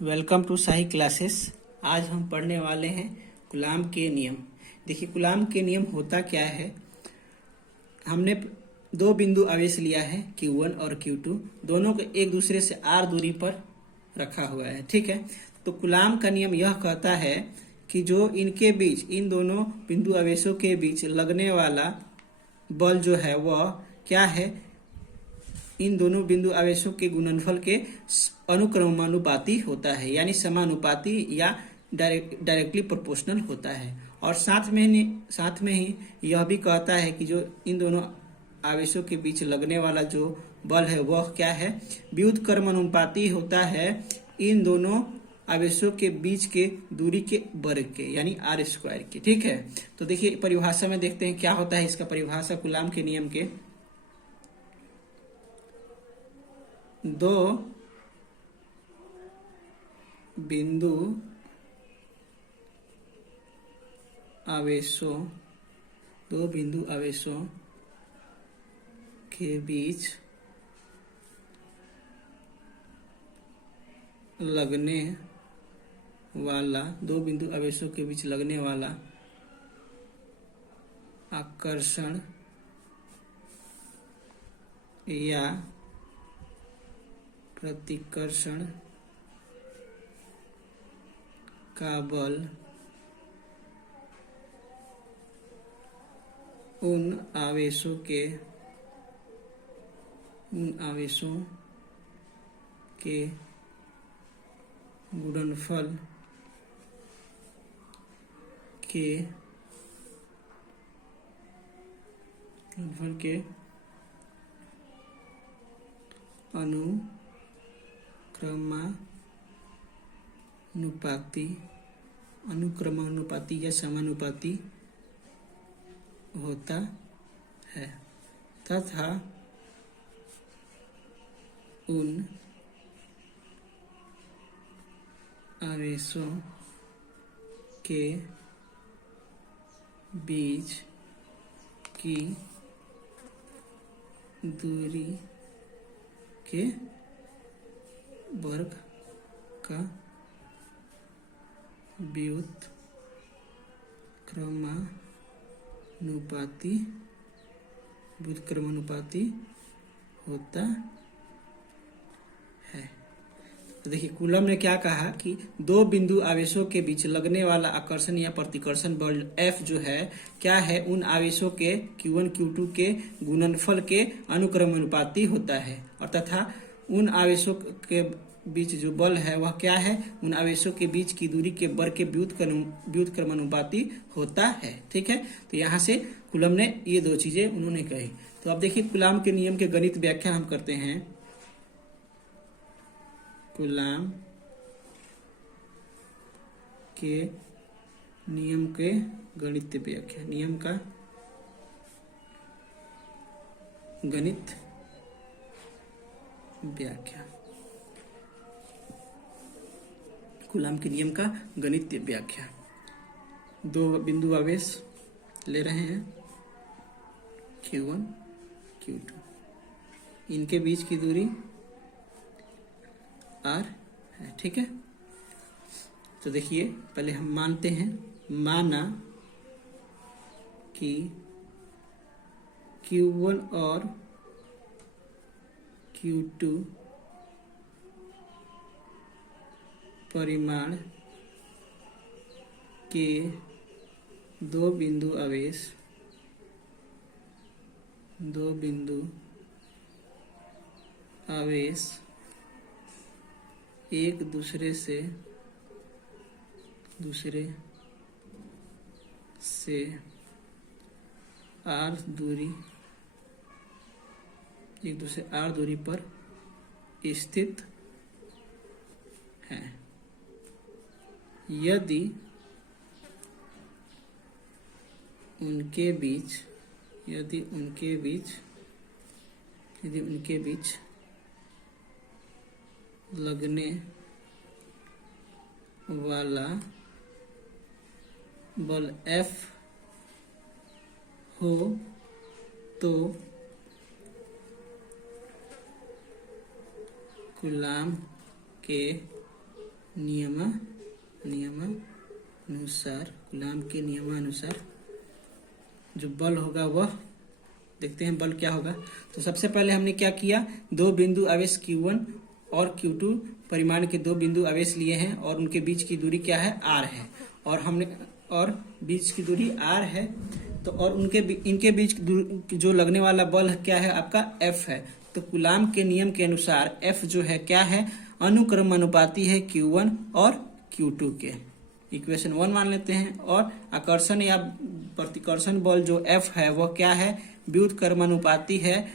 Welcome to shahi classes. आज हम पढ़ने वाले हैं कूलाम के नियम। देखिए कूलाम के नियम होता क्या है। हमने दो बिंदु आवेश लिया है Q1 और Q2, दोनों को एक दूसरे से r दूरी पर रखा हुआ है। ठीक है, तो कूलाम का नियम यह कहता है कि जो इनके बीच, इन दोनों बिंदु आवेशों के बीच लगने वाला बल जो है वह क्या है, इन दोनों बिंदु आवेशों के गुणनफल के अनुक्रमानुपाती होता है, यानी समानुपाती या डायरेक्टली प्रोपोर्शनल होता है। और साथ में ही यह भी कहता है कि जो इन दोनों आवेशों के बीच लगने वाला जो बल है वह क्या है, व्युत्क्रमानुपाती होता है इन दोनों आवेशों के बीच के दूरी के वर्ग के, यानी r² के। ठीक है, तो देखिए परिभाषा में देखते हैं क्या होता है इसका परिभाषा कूलाम के नियम के। दो बिंदु आवेशों के बीच लगने वाला, दो बिंदु आवेशों के बीच लगने वाला आकर्षण या प्रतिकर्षण का बल उन आवेशों के गुणनफल के अनुक्रमानुपाती या समानुपाती होता है, तथा उन आवेशों के बीच की दूरी के वर्ग का व्युत्क्रमानुपाती होता है। तो देखिए कूलम ने क्या कहा कि दो बिंदु आवेशों के बीच लगने वाला आकर्षण या प्रतिकर्षण बल F जो है क्या है, उन आवेशों के Q1 Q2 के गुणनफल के अनुक्रमानुपाती होता है, और तथा उन आवेशों के बीच जो बल है वह क्या है, उन आवेशों के बीच की दूरी के वर्ग के व्युत्क्रमानुपाती होता है। ठीक है, तो यहाँ से कूलम ने ये दो चीजें उन्होंने कही। तो अब देखिए कूलाम के नियम के गणित व्याख्या हम करते हैं। कूलाम के नियम के गणित व्याख्या, नियम का गणित व्याख्या, कूलाम के नियम का गणितीय व्याख्या। दो बिंदु आवेश ले रहे हैं Q1 Q2, इनके बीच की दूरी r है। ठीक है, तो देखिए पहले हम मानते हैं, माना कि Q1 और Q2 परिमाण के दो बिंदु आवेश एक दूसरे से r दूरी पर स्थित है। यदि उनके बीच लगने वाला बल F हो तो कूलाम के नियमानुसार, कूलाम के नियमानुसार जो बल होगा वह देखते हैं बल क्या होगा। तो सबसे पहले हमने क्या किया, दो बिंदु आवेश Q1 और Q2 परिमाण के दो बिंदु आवेश लिए हैं और उनके बीच की दूरी क्या है, r है। और बीच की दूरी r है, तो और इनके बीच जो लगने वाला बल क्या है आपका F है। तो कूलाम के नियम के अनुसार F जो है क्या है, अनुक्रम अनुपाती है Q1 और Q2 के। इक्वेशन 1 मान लेते हैं। और आकर्षण या प्रतिकर्षण बल जो F है वह क्या है, व्युत्क्रमानुपाती है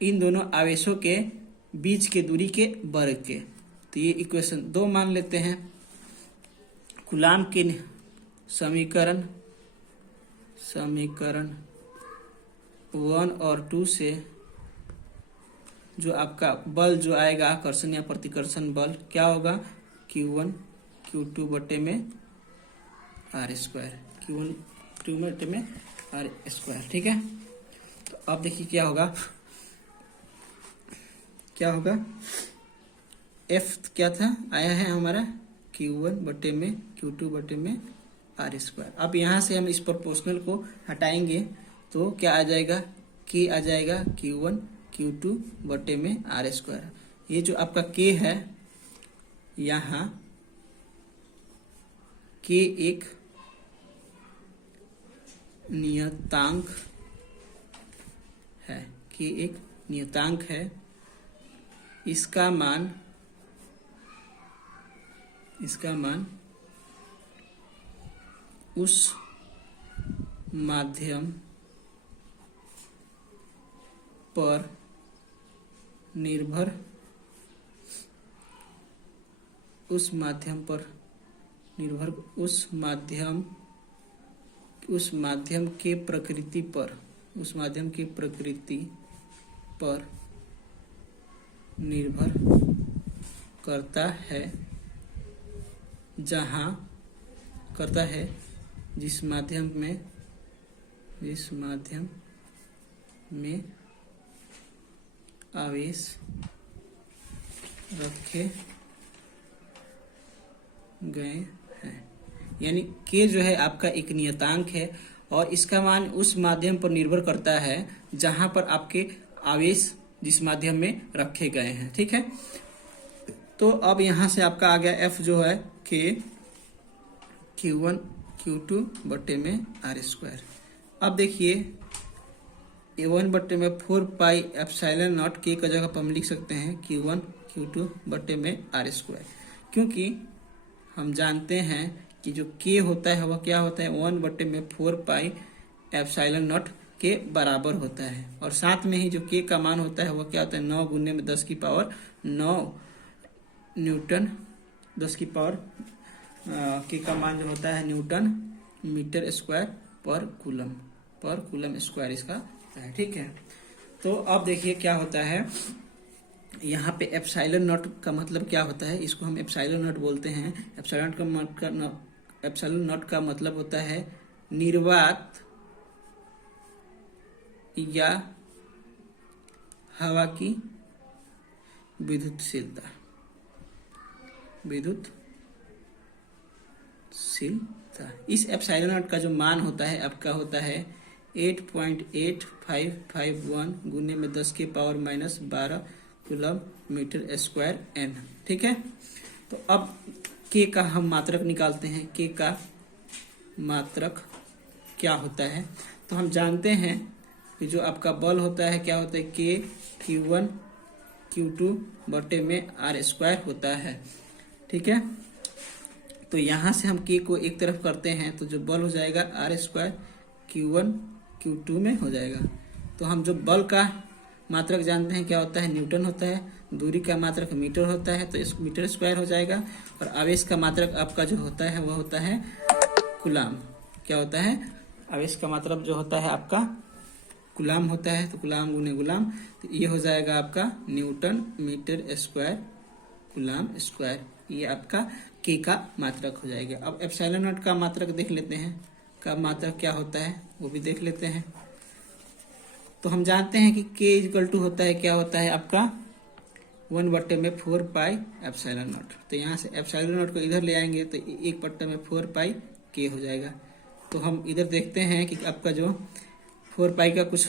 इन दोनों आवेशों के बीच के दूरी के वर्ग के। तो ये इक्वेशन 2 मान लेते हैं। कूलाम के समीकरण 1 और 2 से जो आपका बल जो आएगा आकर्षण या प्रतिकर्षण बल क्या होगा, Q1 Q2 बटे में r स्क्वायर, Q1 Q2 बटे में r स्क्वायर। ठीक है, तो अब देखिए क्या होगा F क्या था, आया है हमारा Q1 बटे में Q2 बटे में r स्क्वायर। अब यहाँ से हम इस प्रोपोर्शनल को हटाएंगे तो क्या आ जाएगा, K आ जाएगा Q1 Q2 बटे में r स्क्वायर। ये जो आपका K है, यहाँ K एक नियतांक है, K एक नियतांक है। इसका मान उस माध्यम पर निर्भर उस माध्यम के प्रकृति पर निर्भर करता है, जिस माध्यम में आवेश रखे गए हैं। यानी K जो है आपका एक नियतांक है और इसका मान उस माध्यम पर निर्भर करता है जहां पर आपके आवेश जिस माध्यम में रखे गए हैं। ठीक है, तो अब यहां से आपका आ गया F जो है K Q1 Q2 बटे में r स्क्वायर। अब देखिए A1 बटे में 4 पाई एप्सिलॉन नॉट K का जगह पर हम लिख सकते हैं Q1 Q2 बटे में r स्क्वायर, क्योंकि हम जानते हैं कि जो K होता है वह क्या होता है, 1 बटे में 4 पाई एप्सिलॉन नॉट के बराबर होता है। और साथ में ही जो K का मान होता है वह क्या होता है, 9 गुने में 10 की पावर 9 न्यूटन, 10 की पावर K का मान जो होता है न्यूटन मीटर स्क्वायर पर कूलम स्क्वायर इसका है। ठीक है, तो अब देखिए क्या होता है, यहाँ पे एप्सिलॉन नॉट का मतलब क्या होता है, इसको हम एप्सिलॉन नॉट बोलते हैं। एप्सिलॉन नॉट का मतलब होता है निर्वात या हवा की विद्युतशीलता। इस एप्सिलॉन नॉट का जो मान होता है आपका होता है 8.8551 गुने में 10 के power minus 12 coulomb metre square n। ठीक है, तो अब K का हम मात्रक निकालते हैं। K का मात्रक क्या होता है, तो हम जानते हैं कि जो आपका बल होता है क्या होता है, K Q1 Q2 बटे में r स्क्वायर होता है। ठीक है, तो यहाँ से हम K को एक तरफ करते हैं तो जो बल हो जाएगा r स्क्वायर Q1 Q2 में हो जाएगा। तो हम जो बल का मात्रक जानते हैं क्या होता है, न्यूटन होता है, दूरी का मात्रक मीटर होता है तो इस मीटर स्क्वायर हो जाएगा। और आवेश का मात्रक आपका जो होता है वह होता है कूलाम। क्या होता है, आवेश का मात्रक जो होता है आपका कूलाम होता है, तो कूलाम गुने गुलाम, तो ये हो जाएगा आपका newton metre square coulomb square. ये आपका K का मात्रक हो जाएगा। अब एप्सिलॉन नॉट का मात्रक देख लेते हैं, का मात्रक क्या होता है वो भी देख लेते हैं। तो हम जानते हैं कि K इक्वल टू होता है क्या होता है आपका 1/4πε0। तो यहाँ से ε0 को इधर ले आएंगे तो 1/4π k हो जाएगा। तो हम इधर देखते हैं कि आपका जो 4π का कुछ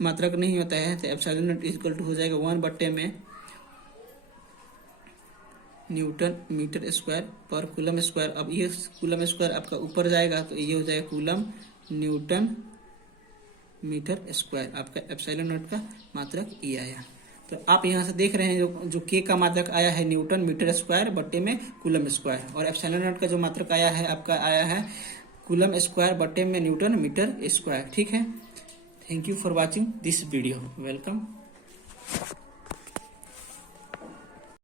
मात्रक नहीं होता है, तो ε0 इक्वल टू हो जाएगा 1/में न्यूटन मीटर स्क्वायर पर कूलम स्क्वायर। अब ये कूलम स्क्वायर आपका ऊपर जाएगा तो ये हो जाएगा कूलम न्यूटन मीटर स्क्वायर। आपका ε0 का मात्रक ये आया। तो आप यहाँ से देख रहे हैं जो के का मात्रक आया है न्यूटन मीटर स्क्वायर बट्टे में कूलम स्क्वायर, और ε0 का जो मात्रक आया है आपका आया है कूलम स्क्वायर बट्टे में न्यूटन मीटर स्क्वायर। ठीक है, thank you for watching this video, welcome.